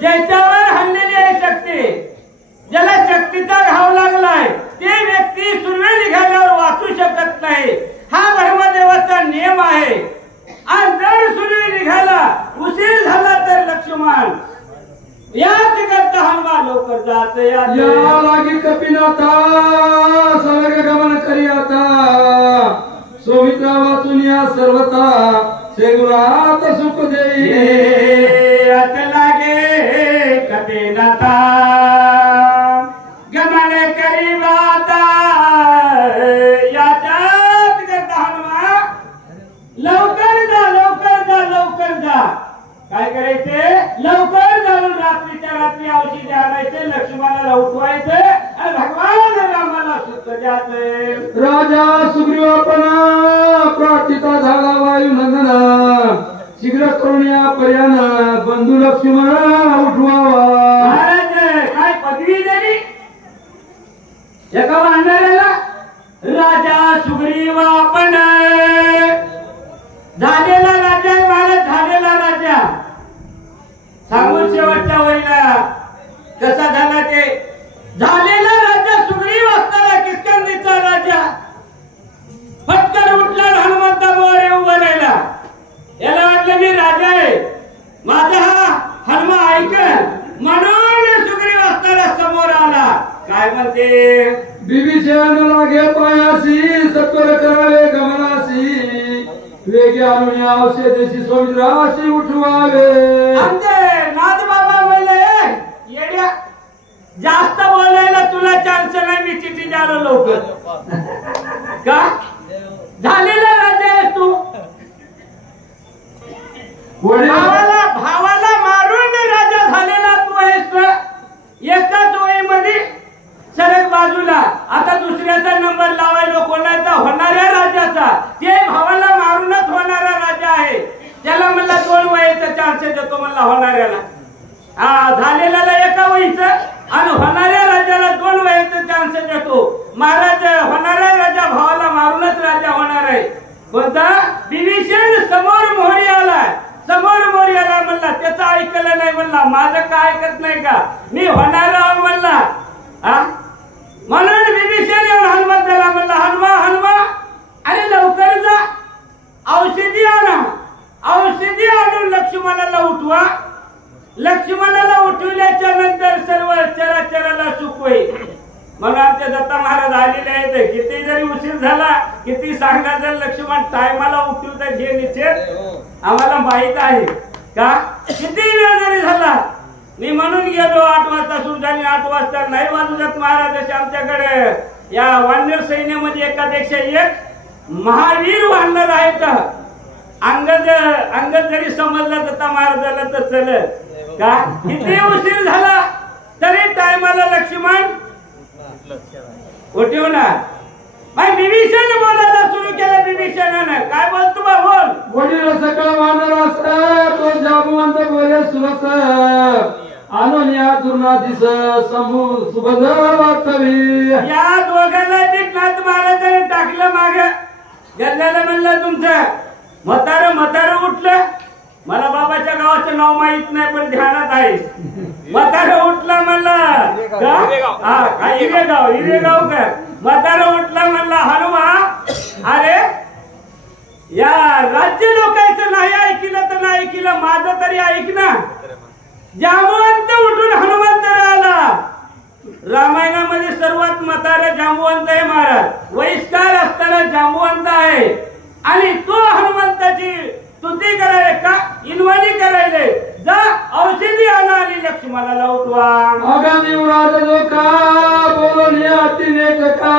ज्याच्यावर हल्लेली आहे शक्ती, ज्याला शक्तीचा घाव लागलाय ते व्यक्ती सुरवे निघाल्यावर वाचू शकत नाही. हा ब्रह्मदेवाचा नियम आहे. आणि जर सुरवे निघाला उशीर झाला तर लक्ष्मण याच करता हनुमान लवकर जात या लागी कपिनाथा सलग गमन करी आता सौमित्रा वाचून या सर्वता शेगुरात सुख देई. आता लागे कपिनाथा गमन करी वाता याच्यात करता हनुमान लवकर जा लवकर जा लवकर जा. काय करायचे? लवकर जाऊन रात्रीच्या रात्री औषध आणायचे, लक्ष्मणाला उठवायचे आणि भगवान रामाला सुख द्यायचे. राजा सुग्रीवापणा प्रार्थिता झाला वायू नंदना शीघ्र करून या पर्याना बंधू लक्ष्मण उठवावा. महाराज काय पदवी दिली एका वानराला? राजा सुग्रीवापण झालेला राजा महाराज, झालेला राजा. सांगून शेवटच्या वळीला कसा झाला ते झालेला राजा सुग्रीव असताना किष्किंधेचा राजा पटकन उठला, हनुमंता मोरे उभा राहिला. याला वाटलं मी राजा आहे, माझा हा हनुमान ऐकल म्हणून सुग्रीव असताना समोर आला. काय म्हणते? बिभीषण लागे पायासी सत्वर करावे गमनासी वेगे आणून या औषधेशी सौमित्राशी उठवावे. नाथ बाबा बोलले येड्या जास्त बोलायला तुला चान्स नाही, मी चिठ्ठी द्यालो लवकर. का झालेला राजा आहेस तू? भावाला मारून राजा झालेला तू आहेस ना. एकाच ओळीमध्ये सरक बाजूला. आता दुसऱ्याचा नंबर लावायला कोणाचा? होणाऱ्या राजाचा. ते भावाला मारूनच होणारा राजा आहे. त्याला मला 2 वयाचा चान्स देतो मला होणाऱ्याला. झालेल्याला एका वयीचं आणि होणाऱ्या राजाला 2 वयाचा चान्स देतो. महाराज होणारा राजा भावाला मारूनच राजा होणार आहे. कोणता? बिभीषण समोर मोहरी आला, समोर मोहरी आला म्हणला त्याचं ऐकलं नाही, म्हणला माझं काय ऐकत नाही का, मी होणारा म्हणला. म्हणून बिभीषण येऊन हनुमंताला म्हणला हनुमा हनुमा अरे लवकर जा, औषधी आणा. औषधी आणून लक्ष्मणाला उठवा. लक्ष्मणाला उठविल्याच्या नंतर सर्व चराचराला सुख होईल. मग आमचे दत्ता महाराज आलेले आहेत. किती जरी उशीर झाला, किती सांगणार जर लक्ष्मण टायमाला उठवतात हे निश्चित आम्हाला माहित आहे का. किती वेळ जरी झाला मी म्हणून गेलो 8 वाजता सुरू झाली, 8 वाजता नाही वाजू देत महाराज. आमच्याकडे या वानर सैन्यामध्ये एकापेक्षा एक महावीर वानर आहेत. अंगद जरी समजलं दत्ता महाराजाला तर चल का. किती उशीर झाला तरी टायमाला लक्ष्मण उठवणार. विभीषण बोलायला सुरू केलं. विभीषणानं काय बोलतो बा बोल. वडील सकळ वानर तो जामवंत बोले सुरस आणून या दुर्नादिस समू सुबंध वाचवी. या दोघांना नाथ महाराजांनी टाकलं माग. गल्ल्याला म्हणलं तुमचं म्हातारं उठलं. मला बाबाच्या गावाचं नाव माहित नाही पण ध्यानात आहे. म्हातारं उठलं म्हणलं हिरेगाव का. म्हातारं उठलं म्हणलं हनुमा अरे या राज्य लोकांचं नाही ऐकलं तर नाही ऐकलं, माझं तरी ऐक ना. जांबुवंत उठून हनुमंत आला. रामायणामध्ये सर्वात म्हातारा जांबुवंत आहे महाराज. वयस्कार असताना जांबुवंत आहे आणि तो हनुमंताची स्तुती करायला का इनवाणी करायला जा औषधी आणा आणि लक्ष्मणाला उठवा. आगामी राज लोका बोलो अति नेक का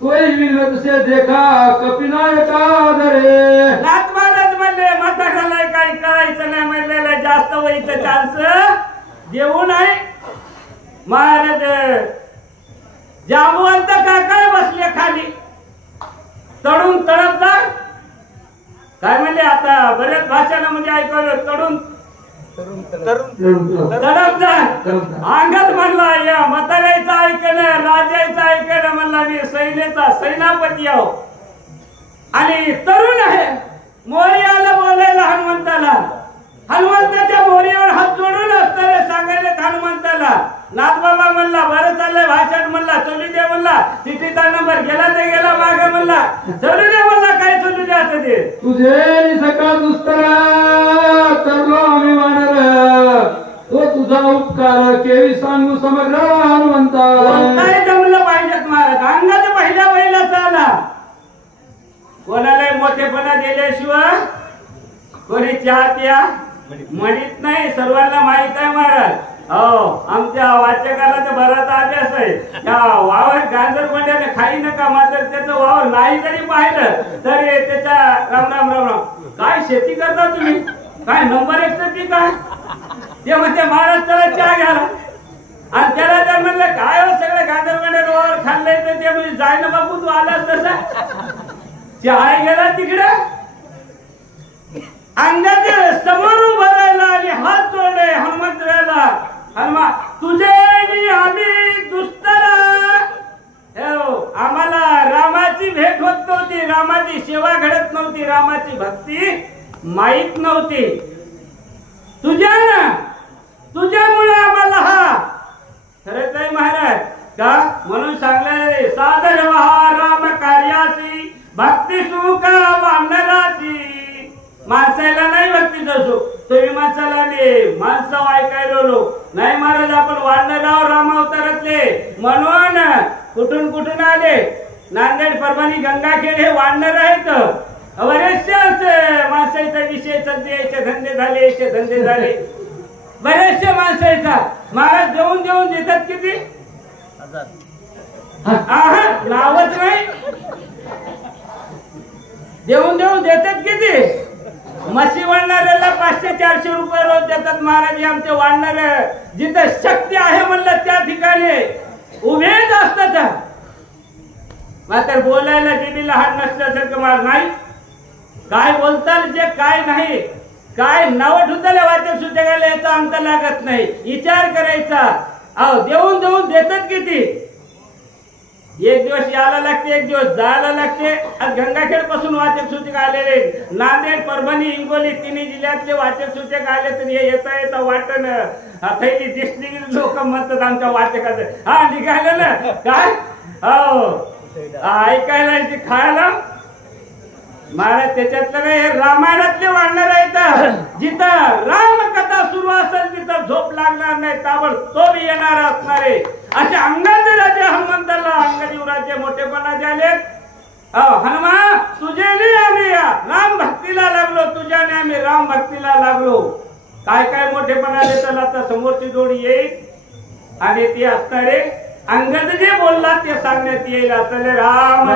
कोई मिलत से देखा कपिनायका दरे. नाथ महाराज म्हणले म्हाताराला काही करायचं नाही म्हणलेलं जास्त वयचं चान्स देऊ नाही. महाराज जांबुवंत काका बसले खाली तडून तडपदार. काय म्हणले आता बऱ्याच भाषणामध्ये ऐकलं तडून तडपदार. अंगात म्हणला या म्हाताऱ्याचं ऐकणं राजाचं ऐकणं म्हणला मी सैन्याचा सेनापती आहो आणि तरुण आहे. मोर्याला बोलायला हनुमंताला. हनुमंताच्या मोर्यावर हात जोडून म्हणला तिथीचा नंबर गेला ते गेला मागे म्हणला चलू दे म्हणला काय चलू दे आता ते तुझे सकाळ दुस्तरा तरलो आम्ही वानर तो तुझा उपकार केवी सांगू समग्र हनुमंता कोणताही जमलं पाहिजेत महाराज अंगात पहिल्या चाला कोणालाही मोठेपणा दिल्याशिवाय कोणी चहा प्या म्हणत नाही सर्वांना माहित आहे महाराज हो आमच्या वाचकाला तर बराच अभ्यास आहे त्या वावर गांजरबंड्याने खाई नका मात्र त्याचं वावर नाही जरी पाहिलं तरी त्याच्या राम राम राम राम काय शेती करता तुम्ही काय नंबर 1 पीक आहे ते म्हणते महाराज चला चहा घ्यायला आणि त्याला जर म्हणलं काय हो सगळं गांजरबंड्याने वावर खाल्लंय तर ते म्हणजे जाय ना बापू तू आलास तसा चहा गेला तिकडे अंगाचे समोर उभं राहिला आणि हात जोडले हनुमंतराला हनुमा तुझे आम्ही दुस्तरा आम्हाला रामाची भेट होत नव्हती रामाची सेवा घडत नव्हती रामाची भक्ती माहीत नव्हती तुझ्यामुळे आम्हाला हा खरंच आहे महाराज का म्हणून सांगले सादर वहा राम कार्यासी भक्ती सुख वानराची माणसाला नाही भक्तीचं सुख तुम्ही माणसाला माणसं ऐकायला लोक नाही महाराज आपण वानराव राम अवतारातले म्हणून कुठून आले नांदेड परभणी गंगाखेड हे वानर आहेत बरेचसे असे माणसाचा विषय सध्याचे धंदे झाले बरेचसे माणसाचा महाराज देऊन देतात किती नावच नाही देऊन देतात किती म्हशी वाढणाऱ्याला 500-400 रुपये रोज देतात महाराज आमचे वाढणारे जिथं शक्ती आहे म्हणलं त्या ठिकाणी उभेच असतात मात्र बोलायला जीबीला हात नसल्यासारखं मार नाही काय बोलताल जे काय नाही काय नाव ठुताले वाचक सुचकाला याचा अंत लागत नाही विचार करायचा अहो देऊन देतात किती एक दिवस यायला लागते एक दिवस जायला लागते आज गंगाखेड पासून वाचक सूचक आलेले नांदेड परभणी हिंगोली तिन्ही जिल्ह्यातले वाचक सूचक आले तर येता वाटण थैली दिसली लोक म्हणतात आमच्या वाचकाचं हा निघालं ना काय हो ऐकायला खायला महाराज त्याच्यातलं हे रामायणातले वाढणार आहेत जिथं रामकथा सुरू असेल तिथं झोप लागणार नाही ताबडतोब येणार असणारे असे अंगाचे राजे हनुमंताला अंगजीवराजे मोठेपणा झाले हनुमा तुझ्याने आम्ही राम भक्तीला लागलो तुझ्याने आम्ही राम भक्तीला लागलो काय मोठेपणा देताल आता समोरची जोडी येईल आणि ती असणारे अंगद जे बोलला ते सांगण्यात येईल असले राम